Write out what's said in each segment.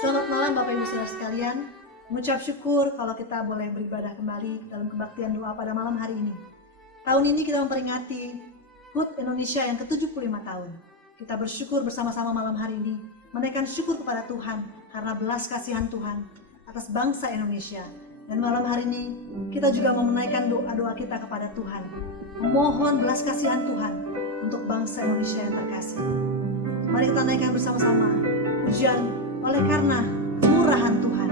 Selamat malam Bapak Ibu Saudara sekalian. Mengucap syukur kalau kita boleh beribadah kembali dalam kebaktian doa pada malam hari ini. Tahun ini kita memperingati HUT Indonesia yang ke-75 tahun. Kita bersyukur bersama-sama malam hari ini, menaikkan syukur kepada Tuhan karena belas kasihan Tuhan atas bangsa Indonesia. Dan malam hari ini kita juga mau menaikkan doa-doa kita kepada Tuhan, memohon belas kasihan Tuhan untuk bangsa Indonesia yang terkasih. Mari kita naikkan bersama-sama pujian oleh karena kemurahan Tuhan.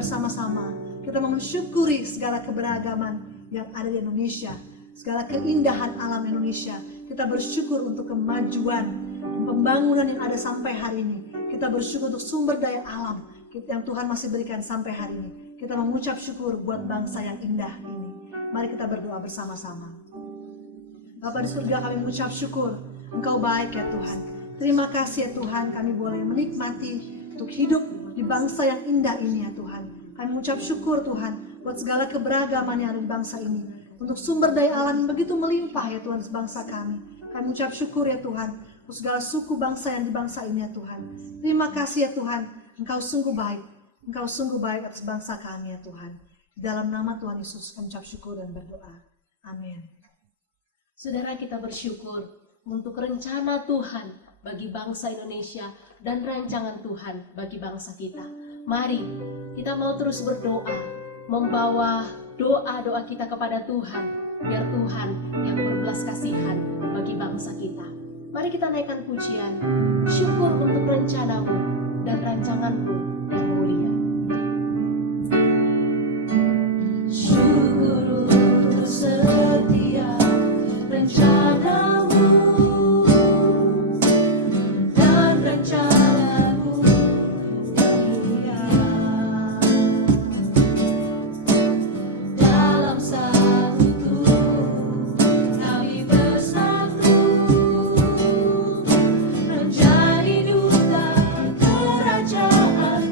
Bersama-sama kita mensyukuri segala keberagaman yang ada di Indonesia, segala keindahan alam Indonesia. Kita bersyukur untuk kemajuan pembangunan yang ada sampai hari ini. Kita bersyukur untuk sumber daya alam yang Tuhan masih berikan sampai hari ini. Kita mengucap syukur buat bangsa yang indah ini. Mari kita berdoa bersama-sama. Bapa di surga, kami mengucap syukur, Engkau baik ya Tuhan. Terima kasih ya Tuhan, kami boleh menikmati untuk hidup di bangsa yang indah ini ya Tuhan. Kami mengucap syukur Tuhan buat segala keberagaman yang ada di bangsa ini. Untuk sumber daya alam yang begitu melimpah ya Tuhan bangsa kami. Kami mengucap syukur ya Tuhan untuk segala suku bangsa yang di bangsa ini ya Tuhan. Terima kasih ya Tuhan, Engkau sungguh baik. Engkau sungguh baik atas bangsa kami ya Tuhan. Di dalam nama Tuhan Yesus kami mengucap syukur dan berdoa. Amin. Saudara, kita bersyukur untuk rencana Tuhan bagi bangsa Indonesia dan rancangan Tuhan bagi bangsa kita. Mari kita mau terus berdoa, membawa doa-doa kita kepada Tuhan, biar Tuhan yang berbelas kasihan bagi bangsa kita. Mari kita naikkan pujian, syukur untuk rencanamu dan rancanganmu yang mulia. Syukur untuk setiap rencanamu dan rencanamu yang mulia. Dalam satu tubuh kami bersatu, menjadi duta kerajaan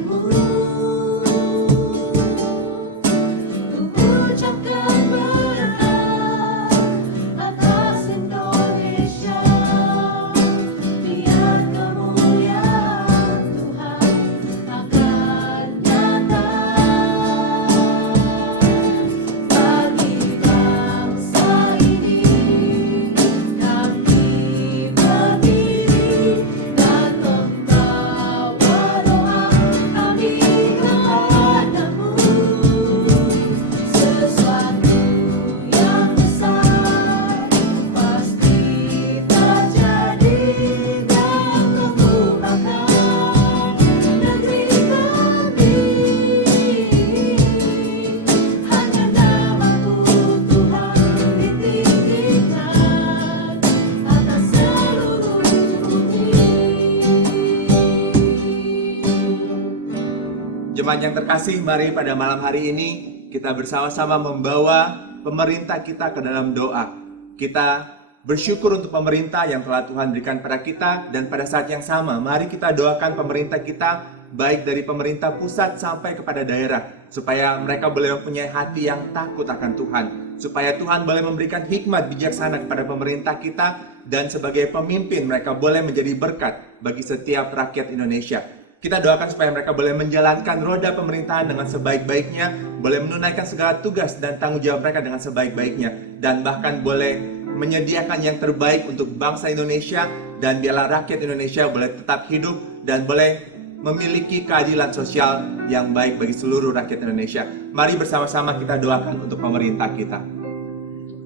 Teman-teman yang terkasih, mari pada malam hari ini kita bersama-sama membawa pemerintah kita ke dalam doa. Kita bersyukur untuk pemerintah yang telah Tuhan berikan pada kita, dan pada saat yang sama mari kita doakan pemerintah kita, baik dari pemerintah pusat sampai kepada daerah, supaya mereka boleh mempunyai hati yang takut akan Tuhan, supaya Tuhan boleh memberikan hikmat bijaksana kepada pemerintah kita, dan sebagai pemimpin mereka boleh menjadi berkat bagi setiap rakyat Indonesia. Kita doakan supaya mereka boleh menjalankan roda pemerintahan dengan sebaik-baiknya, boleh menunaikan segala tugas dan tanggung jawab mereka dengan sebaik-baiknya, dan bahkan boleh menyediakan yang terbaik untuk bangsa Indonesia, dan biarlah rakyat Indonesia boleh tetap hidup dan boleh memiliki keadilan sosial yang baik bagi seluruh rakyat Indonesia. Mari bersama-sama kita doakan untuk pemerintah kita.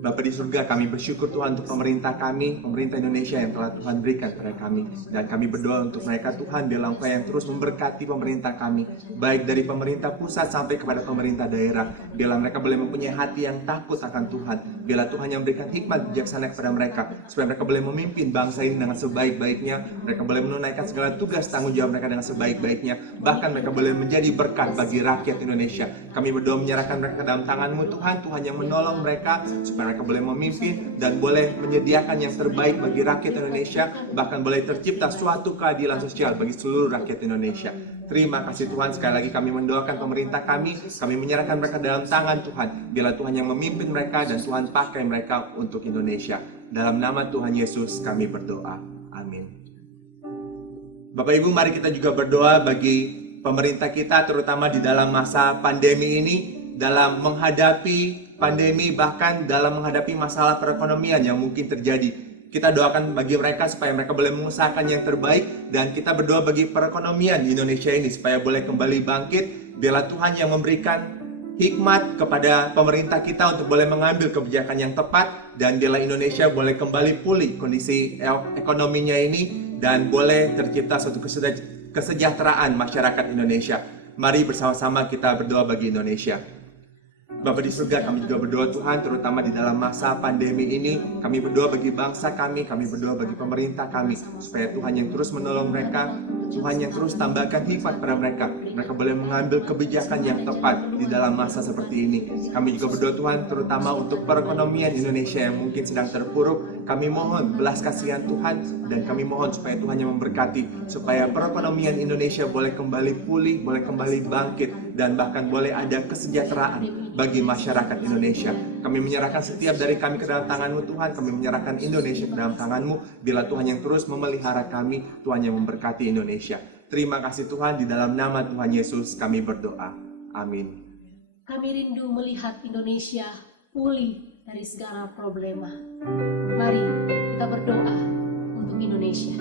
Bapa di surga, kami bersyukur Tuhan untuk pemerintah kami, pemerintah Indonesia yang telah Tuhan berikan kepada kami. Dan kami berdoa untuk mereka, Tuhan, biarlah Engkau yang terus memberkati pemerintah kami, baik dari pemerintah pusat sampai kepada pemerintah daerah. Biarlah mereka boleh mempunyai hati yang takut akan Tuhan. Biarlah Tuhan yang berikan hikmat bijaksana kepada mereka, supaya mereka boleh memimpin bangsa ini dengan sebaik-baiknya. Mereka boleh menunaikan segala tugas tanggung jawab mereka dengan sebaik-baiknya. Bahkan mereka boleh menjadi berkat bagi rakyat Indonesia. Kami berdoa menyerahkan mereka ke dalam tangan-Mu, Tuhan. Tuhan yang menolong mereka, supaya mereka boleh memimpin dan boleh menyediakan yang terbaik bagi rakyat Indonesia, bahkan boleh tercipta suatu keadilan sosial bagi seluruh rakyat Indonesia. Terima kasih Tuhan, sekali lagi kami mendoakan pemerintah kami menyerahkan mereka dalam tangan Tuhan. Biarlah Tuhan yang memimpin mereka dan Tuhan pakai mereka untuk Indonesia. Dalam nama Tuhan Yesus kami berdoa. Amin. Bapak Ibu, mari kita juga berdoa bagi pemerintah kita, terutama di dalam masa pandemi ini, dalam menghadapi pandemi, bahkan dalam menghadapi masalah perekonomian yang mungkin terjadi. Kita doakan bagi mereka supaya mereka boleh mengusahakan yang terbaik, dan kita berdoa bagi perekonomian di Indonesia ini supaya boleh kembali bangkit. Biarlah Tuhan yang memberikan hikmat kepada pemerintah kita untuk boleh mengambil kebijakan yang tepat, dan biarlah Indonesia boleh kembali pulih kondisi ekonominya ini, dan boleh tercipta suatu kesejahteraan masyarakat Indonesia. Mari bersama-sama kita berdoa bagi Indonesia. Bapa di surga, kami juga berdoa Tuhan, terutama di dalam masa pandemi ini, kami berdoa bagi bangsa kami berdoa bagi pemerintah kami, supaya Tuhan yang terus menolong mereka, Tuhan yang terus tambahkan hikmat pada mereka, mereka boleh mengambil kebijakan yang tepat di dalam masa seperti ini. Kami juga berdoa Tuhan, terutama untuk perekonomian Indonesia yang mungkin sedang terpuruk. Kami mohon belas kasihan Tuhan, dan kami mohon supaya Tuhan yang memberkati, supaya perekonomian Indonesia boleh kembali pulih, boleh kembali bangkit, dan bahkan boleh ada kesejahteraan bagi masyarakat Indonesia. Kami menyerahkan setiap dari kami ke dalam tangan-Mu Tuhan, kami menyerahkan Indonesia ke dalam tangan-Mu. Bila Tuhan yang terus memelihara kami, Tuhan yang memberkati Indonesia. Terima kasih Tuhan, di dalam nama Tuhan Yesus kami berdoa. Amin. Kami rindu melihat Indonesia pulih dari segala problema. Mari kita berdoa untuk Indonesia.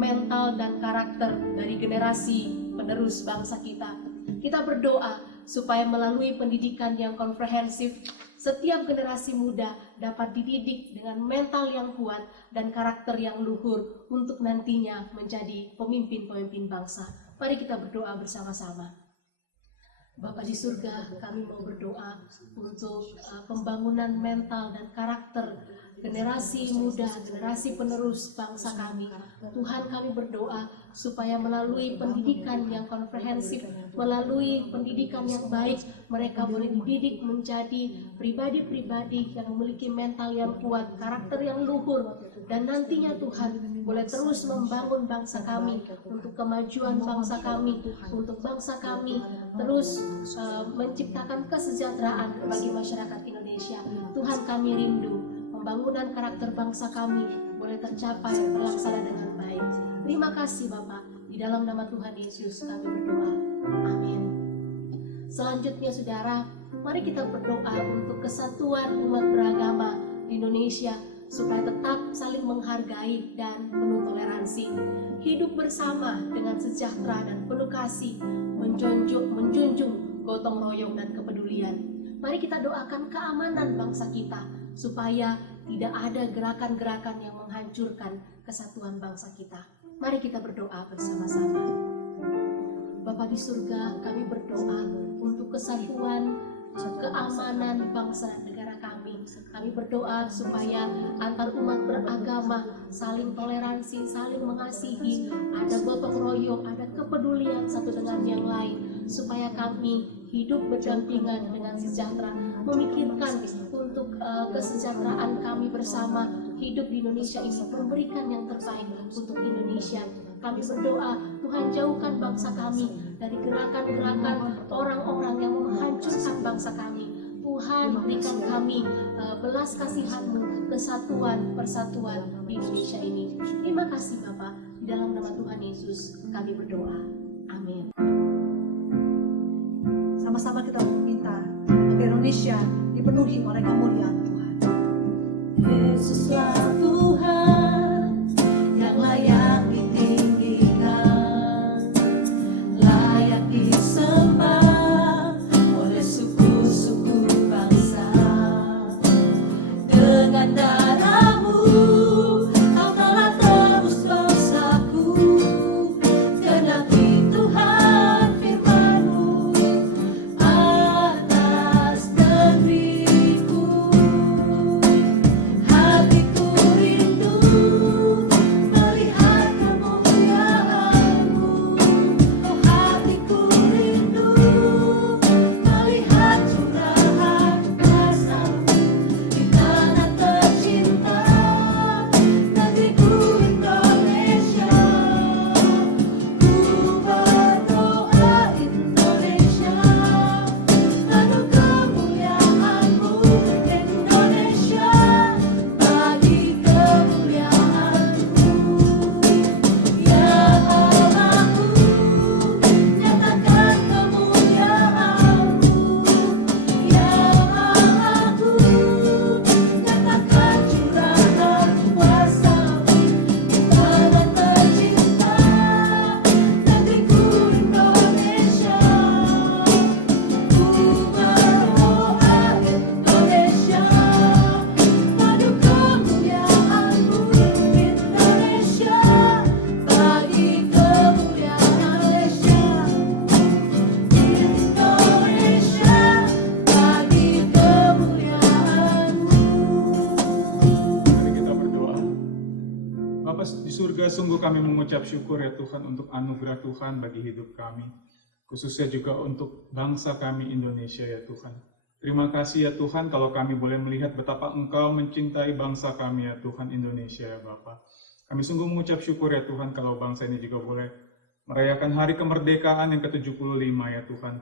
Mental dan karakter dari generasi penerus bangsa kita. Kita berdoa supaya melalui pendidikan yang komprehensif, setiap generasi muda dapat dididik dengan mental yang kuat dan karakter yang luhur untuk nantinya menjadi pemimpin-pemimpin bangsa. Mari kita berdoa bersama-sama. Bapa di surga, kami mau berdoa untuk pembangunan mental dan karakter generasi muda, generasi penerus bangsa kami. Tuhan, kami berdoa supaya melalui pendidikan yang komprehensif, melalui pendidikan yang baik, mereka boleh dididik menjadi pribadi-pribadi yang memiliki mental yang kuat, karakter yang luhur, dan nantinya Tuhan boleh terus membangun bangsa kami untuk kemajuan bangsa kami, untuk bangsa kami terus menciptakan kesejahteraan bagi masyarakat Indonesia. Tuhan, kami rindu pembangunan karakter bangsa kami boleh tercapai, terlaksana dengan baik. Terima kasih Bapak, di dalam nama Tuhan Yesus kami berdoa. Amin. Selanjutnya saudara, mari kita berdoa untuk kesatuan umat beragama di Indonesia supaya tetap saling menghargai dan penuh toleransi. Hidup bersama dengan sejahtera dan penuh kasih, menjunjung gotong royong dan kepedulian. Mari kita doakan keamanan bangsa kita supaya tidak ada gerakan-gerakan yang menghancurkan kesatuan bangsa kita. Mari kita berdoa bersama-sama. Bapa di surga, kami berdoa untuk kesatuan, keamanan bangsa dan negara kami. Kami berdoa supaya antar umat beragama saling toleransi, saling mengasihi, ada gotong royong, ada kepedulian satu dengan yang lain, supaya kami hidup berdampingan dengan sejahtera, memikirkan untuk kesejahteraan kami bersama, hidup di Indonesia ini, memberikan yang terbaik untuk Indonesia. Kami berdoa, Tuhan jauhkan bangsa kami dari gerakan-gerakan orang-orang yang menghancurkan bangsa kami. Tuhan berikan kami belas kasihan-Mu, kesatuan, persatuan di Indonesia ini. Terima kasih Bapak, di dalam nama Tuhan Yesus kami berdoa. Amin. Sama-sama kita minta agar Indonesia dipenuhi oleh kemuliaan Tuhan. Yesuslah Tuhan yang layak ditinggikan, layak disembah oleh suku-suku bangsa. Dengan darah-Mu Kau telah tebus dosaku, genapi Tuhan firman-Mu atas negeriku. Hatiku rindu melihat kemuliaan-Mu. Oh, hatiku rindu melihat curahan kuasa-Mu di tanah tercinta, negeriku Indonesia. Ku berdoa Indonesia penuh kemuliaan-Mu, Indonesia bagi kemuliaan-Mu. Ya Allahku, nyatakan kemuliaan-Mu. Ya Allahku, nyatakan curahan kuasa-Mu di tanah tercinta, negeriku Indonesia. Ku berdoa Indonesia penuh kemuliaan-Mu, Indonesia bagi kemuliaan Indonesia. Indonesia bagi kemuliaan-Mu. Mari kita berdoa. Bapa di surga, sungguh kami mengucap syukur ya Tuhan untuk anugerah Tuhan bagi hidup kami. Khususnya juga untuk bangsa kami Indonesia ya Tuhan. Terima kasih ya Tuhan kalau kami boleh melihat betapa Engkau mencintai bangsa kami ya Tuhan Indonesia ya Bapa. Kami sungguh mengucap syukur ya Tuhan kalau bangsa ini juga boleh merayakan hari kemerdekaan yang ke-75 ya Tuhan.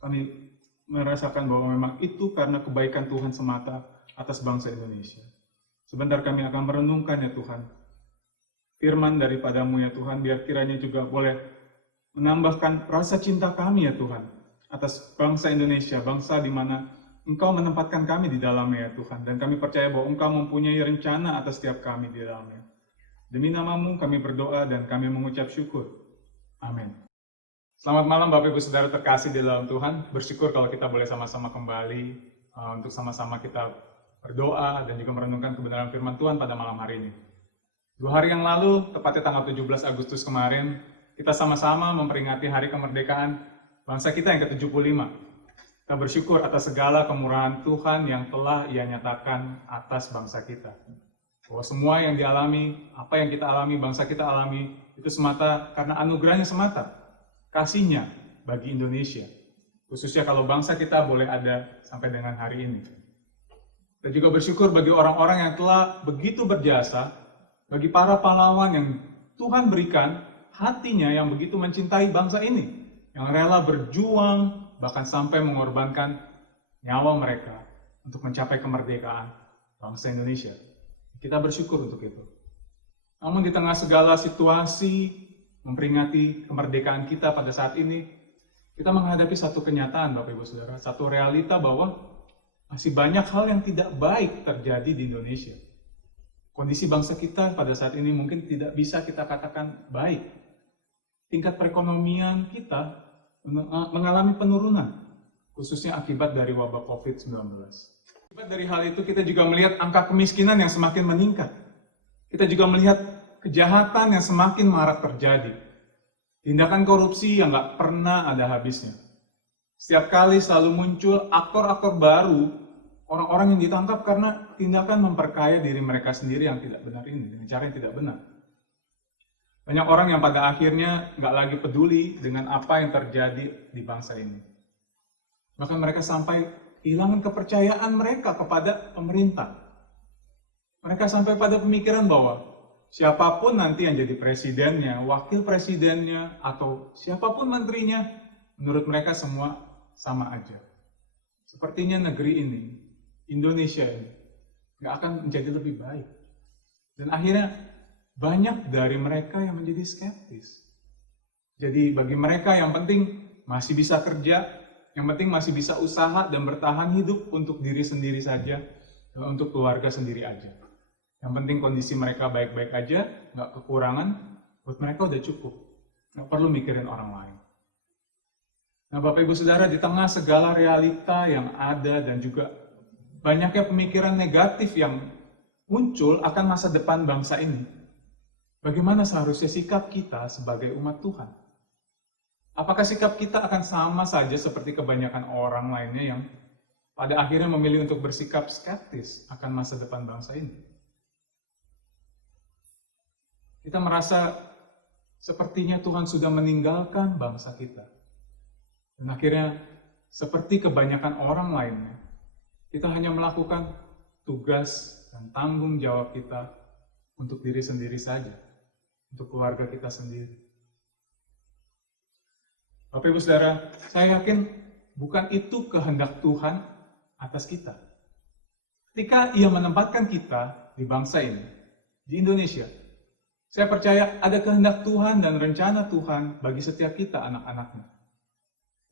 Kami merasakan bahwa memang itu karena kebaikan Tuhan semata atas bangsa Indonesia. Sebentar kami akan merenungkan ya Tuhan firman daripada-Mu ya Tuhan, biar kiranya juga boleh menambahkan rasa cinta kami ya Tuhan atas bangsa Indonesia, bangsa di mana Engkau menempatkan kami di dalamnya ya Tuhan, dan kami percaya bahwa Engkau mempunyai rencana atas setiap kami di dalamnya. Demi nama-Mu kami berdoa dan kami mengucap syukur. Amin. Selamat malam Bapak Ibu Saudara terkasih di dalam Tuhan. Bersyukur kalau kita boleh sama-sama kembali untuk sama-sama kita berdoa dan juga merenungkan kebenaran firman Tuhan pada malam hari ini. 2 hari yang lalu, tepatnya tanggal 17 Agustus kemarin, kita sama-sama memperingati hari kemerdekaan bangsa kita yang ke-75. Kita bersyukur atas segala kemurahan Tuhan yang telah Ia nyatakan atas bangsa kita. Bahwa semua yang dialami, apa yang kita alami, bangsa kita alami, itu semata karena anugerahnya semata. Kasihnya bagi Indonesia, khususnya kalau bangsa kita boleh ada sampai dengan hari ini. Kita juga bersyukur bagi orang-orang yang telah begitu berjasa, bagi para pahlawan yang Tuhan berikan hatinya yang begitu mencintai bangsa ini, yang rela berjuang bahkan sampai mengorbankan nyawa mereka untuk mencapai kemerdekaan bangsa Indonesia. Kita bersyukur untuk itu. Namun di tengah segala situasi memperingati kemerdekaan kita pada saat ini, kita menghadapi satu kenyataan Bapak Ibu Saudara, satu realita bahwa masih banyak hal yang tidak baik terjadi di Indonesia. Kondisi bangsa kita pada saat ini mungkin tidak bisa kita katakan baik. Tingkat perekonomian kita mengalami penurunan, khususnya akibat dari wabah COVID-19. Akibat dari hal itu kita juga melihat angka kemiskinan yang semakin meningkat. Kita juga melihat kejahatan yang semakin marak terjadi. Tindakan korupsi yang nggak pernah ada habisnya. Setiap kali selalu muncul aktor-aktor baru, orang-orang yang ditangkap karena tindakan memperkaya diri mereka sendiri yang tidak benar ini, dengan cara yang tidak benar. Banyak orang yang pada akhirnya nggak lagi peduli dengan apa yang terjadi di bangsa ini. Bahkan mereka sampai kehilangan kepercayaan mereka kepada pemerintah. Mereka sampai pada pemikiran bahwa siapapun nanti yang jadi presidennya, wakil presidennya, atau siapapun menterinya, menurut mereka semua sama aja. Sepertinya negeri ini, Indonesia ini, nggak akan menjadi lebih baik. Dan akhirnya banyak dari mereka yang menjadi skeptis. Jadi bagi mereka yang penting masih bisa kerja, yang penting masih bisa usaha dan bertahan hidup untuk diri sendiri saja, dan untuk keluarga sendiri aja. Yang penting kondisi mereka baik-baik aja, nggak kekurangan, buat mereka udah cukup. Nggak perlu mikirin orang lain. Nah Bapak Ibu Saudara, di tengah segala realita yang ada dan juga banyaknya pemikiran negatif yang muncul akan masa depan bangsa ini, bagaimana seharusnya sikap kita sebagai umat Tuhan? Apakah sikap kita akan sama saja seperti kebanyakan orang lainnya yang pada akhirnya memilih untuk bersikap skeptis akan masa depan bangsa ini? Kita merasa sepertinya Tuhan sudah meninggalkan bangsa kita. Dan akhirnya, seperti kebanyakan orang lainnya, kita hanya melakukan tugas dan tanggung jawab kita untuk diri sendiri saja, untuk keluarga kita sendiri. Bapak Ibu Saudara, saya yakin bukan itu kehendak Tuhan atas kita. Ketika Ia menempatkan kita di bangsa ini, di Indonesia, saya percaya ada kehendak Tuhan dan rencana Tuhan bagi setiap kita anak-anaknya.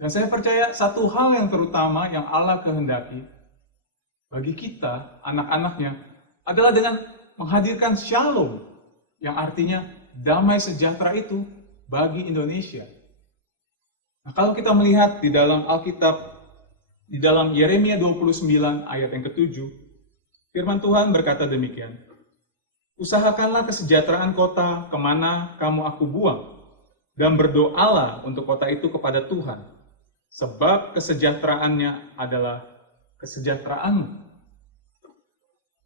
Dan saya percaya satu hal yang terutama yang Allah kehendaki bagi kita, anak-anaknya, adalah dengan menghadirkan shalom, yang artinya damai sejahtera itu bagi Indonesia. Nah, kalau kita melihat di dalam Alkitab, di dalam Yeremia 29 ayat yang ke-7, firman Tuhan berkata demikian, usahakanlah kesejahteraan kota kemana kamu aku buang, dan berdoalah untuk kota itu kepada Tuhan, sebab kesejahteraannya adalah kesejahteraanmu.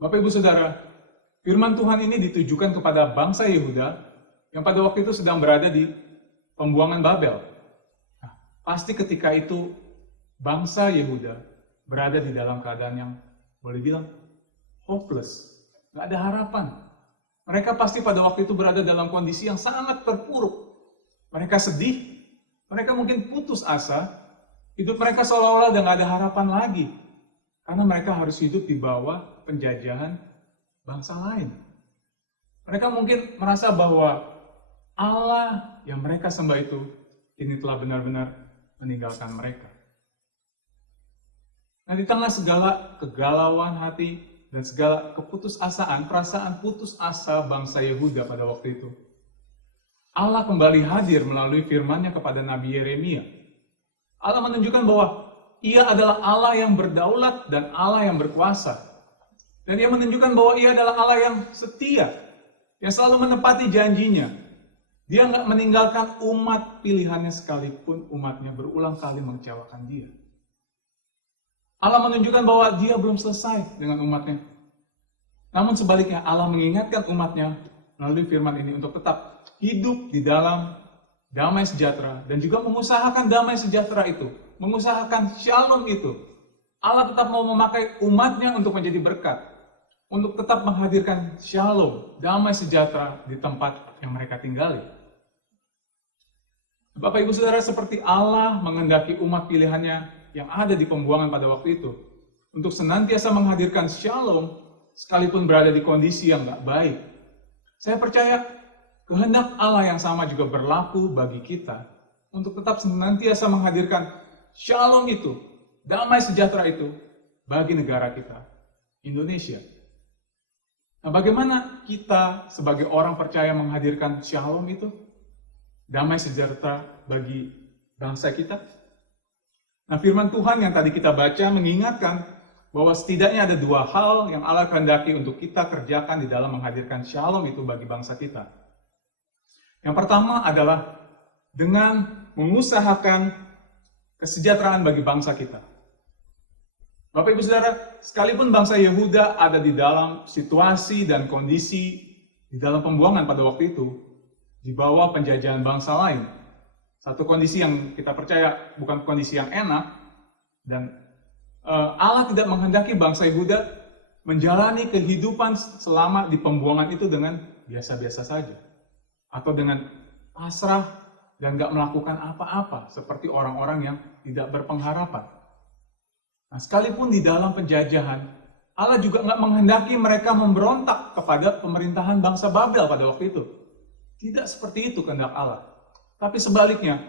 Bapak Ibu Saudara, firman Tuhan ini ditujukan kepada bangsa Yehuda yang pada waktu itu sedang berada di pembuangan Babel. Nah, pasti ketika itu bangsa Yehuda berada di dalam keadaan yang boleh bilang hopeless, nggak ada harapan. Mereka pasti pada waktu itu berada dalam kondisi yang sangat terpuruk. Mereka sedih, mereka mungkin putus asa, hidup mereka seolah-olah udah gak ada harapan lagi. Karena mereka harus hidup di bawah penjajahan bangsa lain. Mereka mungkin merasa bahwa Allah yang mereka sembah itu kini telah benar-benar meninggalkan mereka. Nah, di tengah segala kegalauan hati dan segala keputusasaan, perasaan putus asa bangsa Yehuda pada waktu itu, Allah kembali hadir melalui firman-Nya kepada Nabi Yeremia. Allah menunjukkan bahwa Ia adalah Allah yang berdaulat dan Allah yang berkuasa. Dan Ia menunjukkan bahwa Ia adalah Allah yang setia, yang selalu menepati janjinya. Dia nggak meninggalkan umat pilihannya sekalipun umatnya berulang kali mengecewakan Dia. Allah menunjukkan bahwa Dia belum selesai dengan umatnya. Namun sebaliknya Allah mengingatkan umatnya melalui firman ini untuk tetap hidup di dalam damai sejahtera dan juga mengusahakan damai sejahtera itu, mengusahakan shalom itu. Allah tetap mau memakai umatnya untuk menjadi berkat, untuk tetap menghadirkan shalom, damai sejahtera di tempat yang mereka tinggali. Bapak Ibu Saudara, seperti Allah menghendaki umat pilihannya yang ada di pembuangan pada waktu itu untuk senantiasa menghadirkan shalom sekalipun berada di kondisi yang nggak baik. Saya percaya kehendak Allah yang sama juga berlaku bagi kita untuk tetap senantiasa menghadirkan shalom itu, damai sejahtera itu bagi negara kita, Indonesia. Nah, bagaimana kita sebagai orang percaya menghadirkan shalom itu, damai sejahtera bagi bangsa kita? Nah, firman Tuhan yang tadi kita baca mengingatkan bahwa setidaknya ada dua hal yang Allah kehendaki untuk kita kerjakan di dalam menghadirkan shalom itu bagi bangsa kita. Yang pertama adalah dengan mengusahakan kesejahteraan bagi bangsa kita. Bapak Ibu Saudara, sekalipun bangsa Yehuda ada di dalam situasi dan kondisi di dalam pembuangan pada waktu itu, di bawah penjajahan bangsa lain. Satu kondisi yang kita percaya bukan kondisi yang enak, dan Allah tidak menghendaki bangsa Yehuda menjalani kehidupan selama di pembuangan itu dengan biasa-biasa saja. Atau dengan pasrah dan gak melakukan apa-apa seperti orang-orang yang tidak berpengharapan. Nah, sekalipun di dalam penjajahan, Allah juga gak menghendaki mereka memberontak kepada pemerintahan bangsa Babel pada waktu itu. Tidak seperti itu kehendak Allah. Tapi sebaliknya,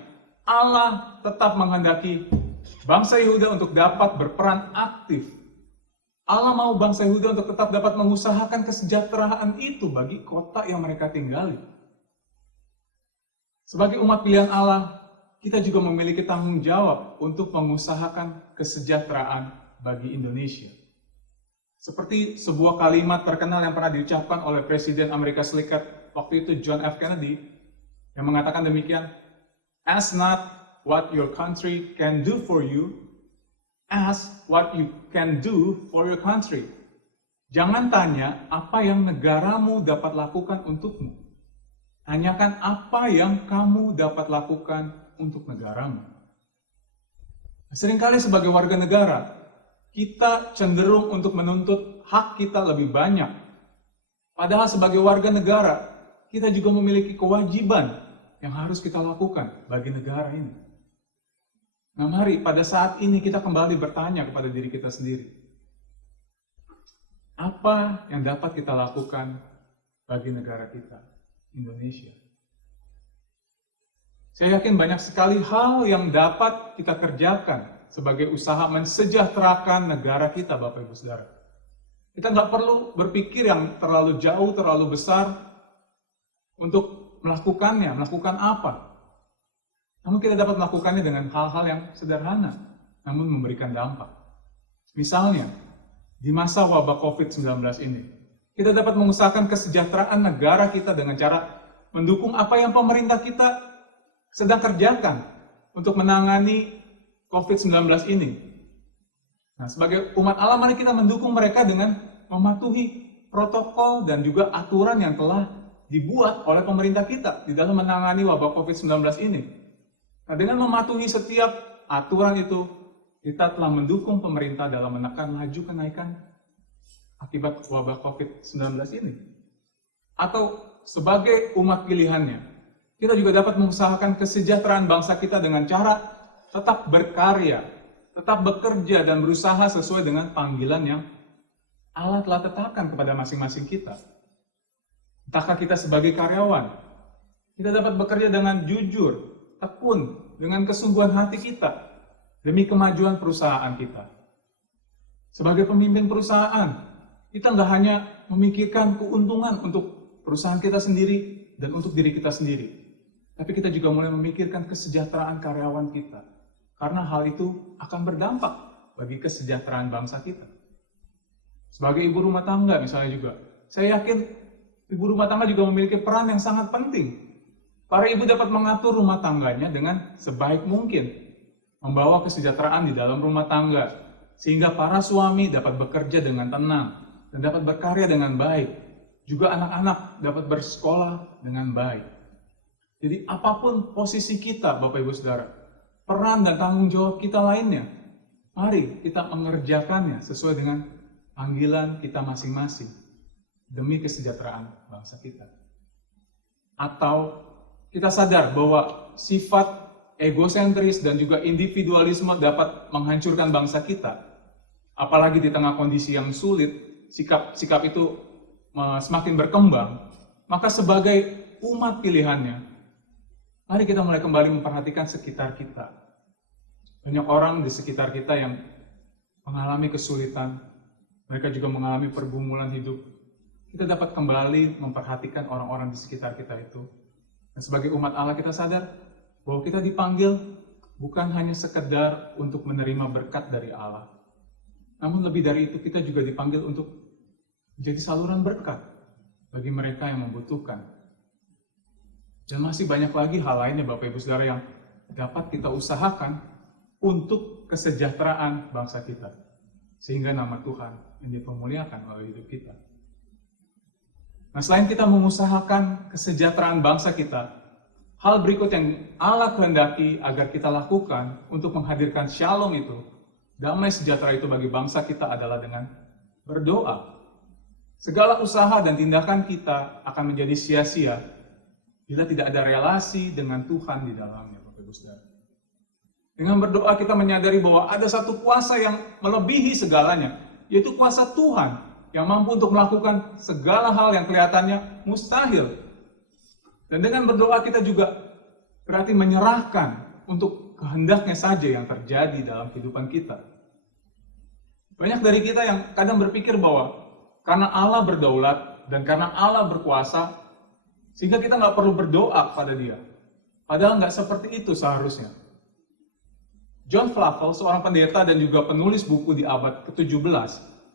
Allah tetap menghendaki bangsa Yehuda untuk dapat berperan aktif. Allah mau bangsa Yehuda untuk tetap dapat mengusahakan kesejahteraan itu bagi kota yang mereka tinggali. Sebagai umat pilihan Allah, kita juga memiliki tanggung jawab untuk mengusahakan kesejahteraan bagi Indonesia. Seperti sebuah kalimat terkenal yang pernah diucapkan oleh Presiden Amerika Serikat waktu itu John F. Kennedy, yang mengatakan demikian, "Ask not what your country can do for you, ask what you can do for your country." Jangan tanya apa yang negaramu dapat lakukan untukmu. Tanyakan apa yang kamu dapat lakukan untuk negaramu. Seringkali sebagai warga negara, kita cenderung untuk menuntut hak kita lebih banyak. Padahal sebagai warga negara, kita juga memiliki kewajiban yang harus kita lakukan bagi negara ini. Nah, mari pada saat ini kita kembali bertanya kepada diri kita sendiri. Apa yang dapat kita lakukan bagi negara kita, Indonesia? Saya yakin banyak sekali hal yang dapat kita kerjakan sebagai usaha mensejahterakan negara kita, Bapak Ibu Saudara. Kita nggak perlu berpikir yang terlalu jauh, terlalu besar untuk melakukannya, melakukan apa. Namun kita dapat melakukannya dengan hal-hal yang sederhana, namun memberikan dampak. Misalnya, di masa wabah COVID-19 ini, kita dapat mengusahakan kesejahteraan negara kita dengan cara mendukung apa yang pemerintah kita sedang kerjakan untuk menangani COVID-19 ini. Nah, sebagai umat Allah, mari kita mendukung mereka dengan mematuhi protokol dan juga aturan yang telah dibuat oleh pemerintah kita di dalam menangani wabah COVID-19 ini. Nah, dengan mematuhi setiap aturan itu, kita telah mendukung pemerintah dalam menekan laju kenaikan akibat wabah COVID-19 ini. Atau sebagai umat pilihannya, kita juga dapat mengusahakan kesejahteraan bangsa kita dengan cara tetap berkarya, tetap bekerja dan berusaha sesuai dengan panggilan yang Allah telah tetapkan kepada masing-masing kita. Entahkah kita sebagai karyawan, kita dapat bekerja dengan jujur, tekun, dengan kesungguhan hati kita demi kemajuan perusahaan kita. Sebagai pemimpin perusahaan, kita nggak hanya memikirkan keuntungan untuk perusahaan kita sendiri dan untuk diri kita sendiri. tapi kita juga mulai memikirkan kesejahteraan karyawan kita. Karena hal itu akan berdampak bagi kesejahteraan bangsa kita. Sebagai ibu rumah tangga misalnya juga, saya yakin ibu rumah tangga juga memiliki peran yang sangat penting. Para ibu dapat mengatur rumah tangganya dengan sebaik mungkin, membawa kesejahteraan di dalam rumah tangga, sehingga para suami dapat bekerja dengan tenang dan dapat berkarya dengan baik. Juga anak-anak dapat bersekolah dengan baik. Jadi apapun posisi kita, Bapak Ibu Saudara, peran dan tanggung jawab kita lainnya, mari kita mengerjakannya sesuai dengan panggilan kita masing-masing demi kesejahteraan bangsa kita. Atau kita sadar bahwa sifat egosentris dan juga individualisme dapat menghancurkan bangsa kita. Apalagi di tengah kondisi yang sulit, sikap itu semakin berkembang. Maka sebagai umat pilihannya, mari kita mulai kembali memperhatikan sekitar kita. Banyak orang di sekitar kita yang mengalami kesulitan, mereka juga mengalami pergumulan hidup. Kita dapat kembali memperhatikan orang-orang di sekitar kita itu. Dan sebagai umat Allah kita sadar bahwa kita dipanggil bukan hanya sekedar untuk menerima berkat dari Allah. Namun lebih dari itu kita juga dipanggil untuk menjadi saluran berkat bagi mereka yang membutuhkan. Dan masih banyak lagi hal lainnya Bapak Ibu Saudara yang dapat kita usahakan untuk kesejahteraan bangsa kita. Sehingga nama Tuhan yang dipermuliakan oleh hidup kita. Nah, selain kita mengusahakan kesejahteraan bangsa kita, hal berikut yang Allah kehendaki agar kita lakukan untuk menghadirkan shalom itu, damai sejahtera itu bagi bangsa kita adalah dengan berdoa. Segala usaha dan tindakan kita akan menjadi sia-sia bila tidak ada relasi dengan Tuhan di dalamnya, Bapak Ibu Saudara. Dengan berdoa kita menyadari bahwa ada satu kuasa yang melebihi segalanya, yaitu kuasa Tuhan yang mampu untuk melakukan segala hal yang kelihatannya mustahil. Dan dengan berdoa kita juga berarti menyerahkan untuk kehendaknya saja yang terjadi dalam kehidupan kita. Banyak dari kita yang kadang berpikir bahwa karena Allah berdaulat dan karena Allah berkuasa, sehingga kita nggak perlu berdoa kepada Dia. Padahal nggak seperti itu seharusnya. John Flavel, seorang pendeta dan juga penulis buku di abad ke-17,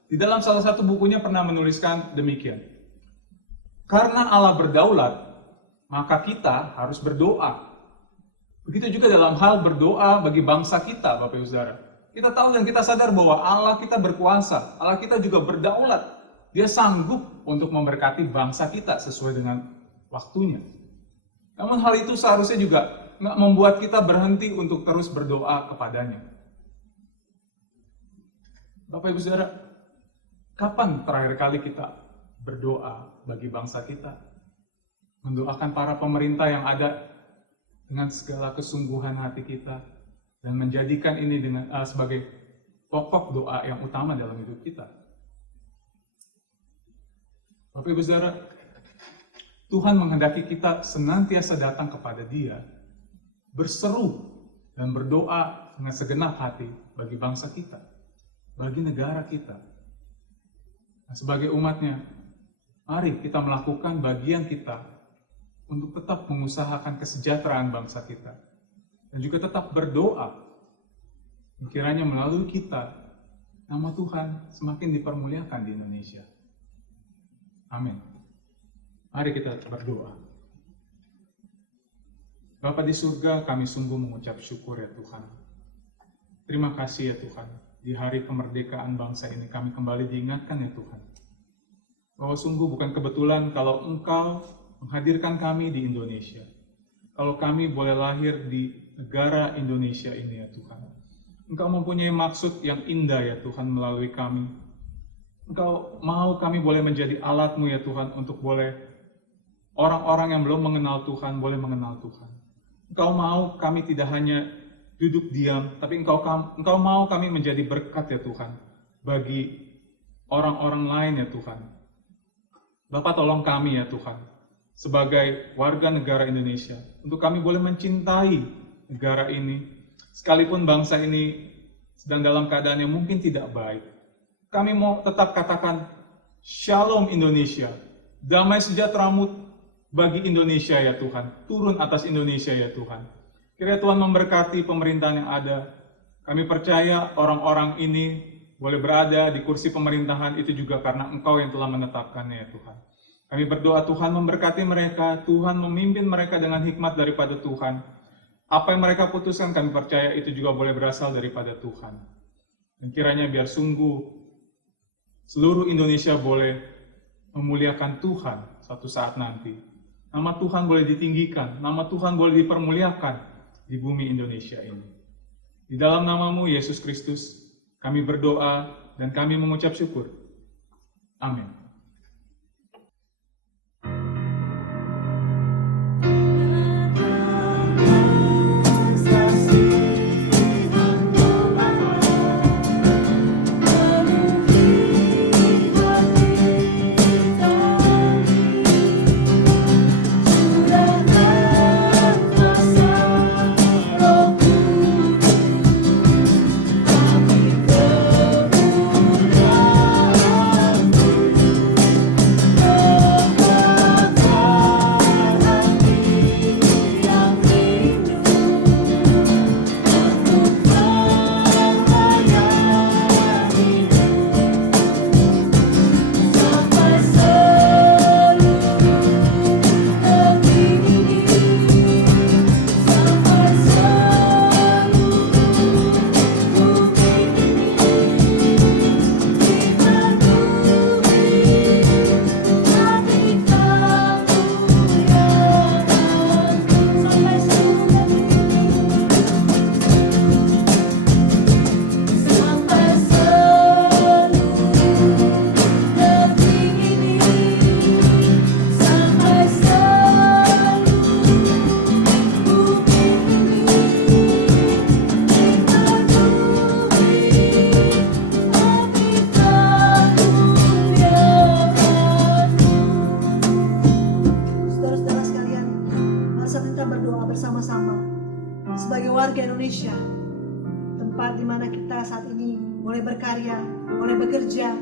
di dalam salah satu bukunya pernah menuliskan demikian. Karena Allah berdaulat, maka kita harus berdoa. Begitu juga dalam hal berdoa bagi bangsa kita, Bapak Ibu Saudara. Kita tahu dan kita sadar bahwa Allah kita berkuasa, Allah kita juga berdaulat. Dia sanggup untuk memberkati bangsa kita sesuai dengan waktunya. Namun hal itu seharusnya juga nggak membuat kita berhenti untuk terus berdoa kepadanya. Bapak Ibu Saudara, kapan terakhir kali kita berdoa bagi bangsa kita? Mendoakan para pemerintah yang ada dengan segala kesungguhan hati kita dan menjadikan ini sebagai pokok doa yang utama dalam hidup kita. Bapak Ibu Saudara, Tuhan menghendaki kita senantiasa datang kepada Dia, berseru dan berdoa dengan segenap hati bagi bangsa kita, bagi negara kita. Nah, sebagai umatnya, mari kita melakukan bagian kita untuk tetap mengusahakan kesejahteraan bangsa kita dan juga tetap berdoa. Kiranya melalui kita, nama Tuhan semakin dipermuliakan di Indonesia. Amin. Mari kita berdoa. Bapa di surga, kami sungguh mengucap syukur ya Tuhan. Terima kasih ya Tuhan. Di hari kemerdekaan bangsa ini kami kembali diingatkan ya Tuhan. Bahwa sungguh bukan kebetulan kalau Engkau menghadirkan kami di Indonesia. Kalau kami boleh lahir di negara Indonesia ini ya Tuhan. Engkau mempunyai maksud yang indah ya Tuhan melalui kami. Engkau mau kami boleh menjadi alat-Mu ya Tuhan untuk boleh orang-orang yang belum mengenal Tuhan boleh mengenal Tuhan. Engkau mau kami tidak hanya duduk diam, tapi Engkau mau kami menjadi berkat ya Tuhan bagi orang-orang lain ya Tuhan. Bapak tolong kami ya Tuhan sebagai warga negara Indonesia untuk kami boleh mencintai negara ini sekalipun bangsa ini sedang dalam keadaan yang mungkin tidak baik. Kami mau tetap katakan Shalom Indonesia, damai sejahtera-Mu bagi Indonesia ya Tuhan. Turun atas Indonesia ya Tuhan. Kiranya Tuhan memberkati pemerintahan yang ada. Kami percaya orang-orang ini boleh berada di kursi pemerintahan itu juga karena Engkau yang telah menetapkannya ya Tuhan. Kami berdoa Tuhan memberkati mereka, Tuhan memimpin mereka dengan hikmat daripada Tuhan. Apa yang mereka putuskan kami percaya itu juga boleh berasal daripada Tuhan. Dan kiranya biar sungguh seluruh Indonesia boleh memuliakan Tuhan suatu saat nanti. Nama Tuhan boleh ditinggikan, nama Tuhan boleh dipermuliakan di bumi Indonesia ini. Di dalam nama-Mu Yesus Kristus, kami berdoa dan kami mengucap syukur. Amin. sebagai warga Indonesia, tempat di mana kita saat ini mulai berkarya, mulai bekerja,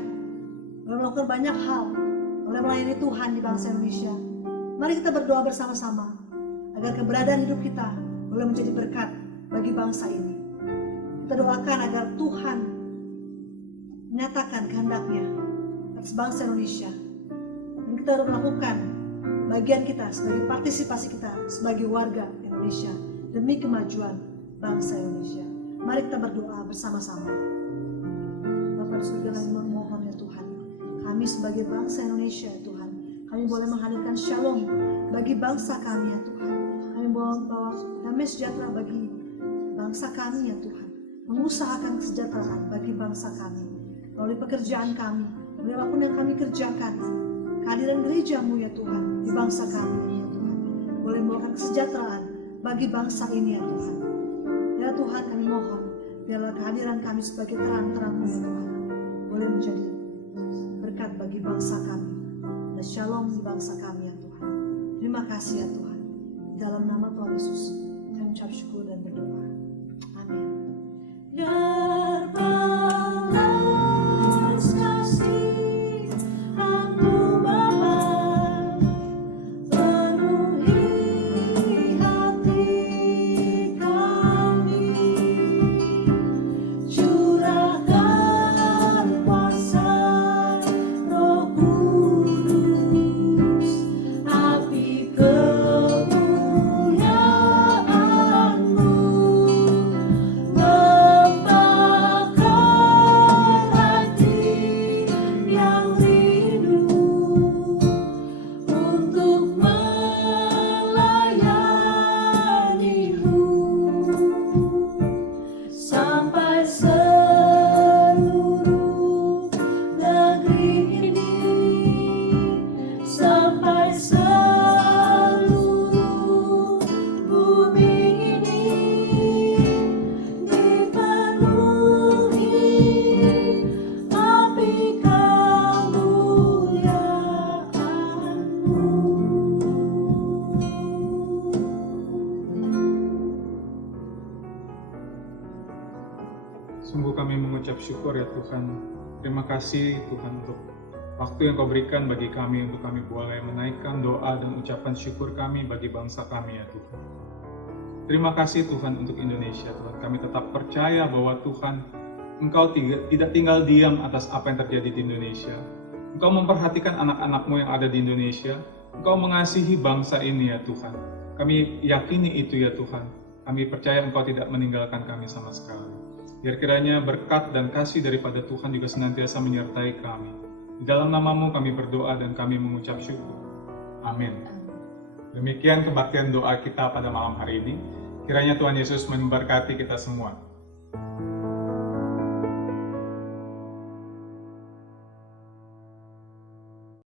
mulai melakukan banyak hal, mulai melayani Tuhan di bangsa Indonesia. Mari kita berdoa bersama-sama agar keberadaan hidup kita boleh menjadi berkat bagi bangsa ini. Kita doakan agar Tuhan menyatakan kehendak-Nya atas bangsa Indonesia, dan kita harus melakukan bagian kita sebagai partisipasi kita sebagai warga Indonesia demi kemajuan bangsa Indonesia. Mari kita berdoa bersama-sama. Bapa di surga, kami memohon ya Tuhan, kami sebagai bangsa Indonesia ya Tuhan, kami boleh menghadirkan shalom bagi bangsa kami ya Tuhan. Kami bawa damai sejahtera bagi bangsa kami ya Tuhan, mengusahakan kesejahteraan bagi bangsa kami melalui pekerjaan kami, melalui apapun yang kami kerjakan. Kehadiran gereja-Mu ya Tuhan di bangsa kami ya Tuhan boleh membawakan kesejahteraan bagi bangsa ini ya Tuhan. Ya Tuhan, kami mohon biarlah kehadiran kami sebagai terang-terang-Mu ya Tuhan boleh menjadi berkat bagi bangsa kami dan shalom di bangsa kami ya Tuhan. Terima kasih ya Tuhan. Dalam nama Tuhan Yesus kami ucap syukur dan berdoa. Amin. Berbalas kasih Aku Bapa, penuhi hati kami, curahkan kuasa Roh Kudus, api kemuliaan-Mu membakar hati yang rindu untuk melayani-Mu sampai seluruh negeri ini, sampai seluruh bumi ini dipenuhi api kemuliaan-Mu. Sungguh kami mengucap syukur ya Tuhan. Terima kasih Tuhan untuk waktu yang Kau berikan bagi kami untuk kami boleh menaikkan doa dan ucapan syukur kami bagi bangsa kami ya Tuhan. Terima kasih Tuhan untuk Indonesia Tuhan. Kami tetap percaya bahwa Tuhan, Engkau tidak tinggal diam atas apa yang terjadi di Indonesia. Engkau memperhatikan anak-anak-Mu yang ada di Indonesia. Engkau mengasihi bangsa ini ya Tuhan. Kami yakini itu ya Tuhan. Kami percaya Engkau tidak meninggalkan kami sama sekali. Biar kiranya berkat dan kasih daripada Tuhan juga senantiasa menyertai kami. Di dalam nama-Mu kami berdoa dan kami mengucap syukur. Amin. Demikian kebaktian doa kita pada malam hari ini. Kiranya Tuhan Yesus memberkati kita semua.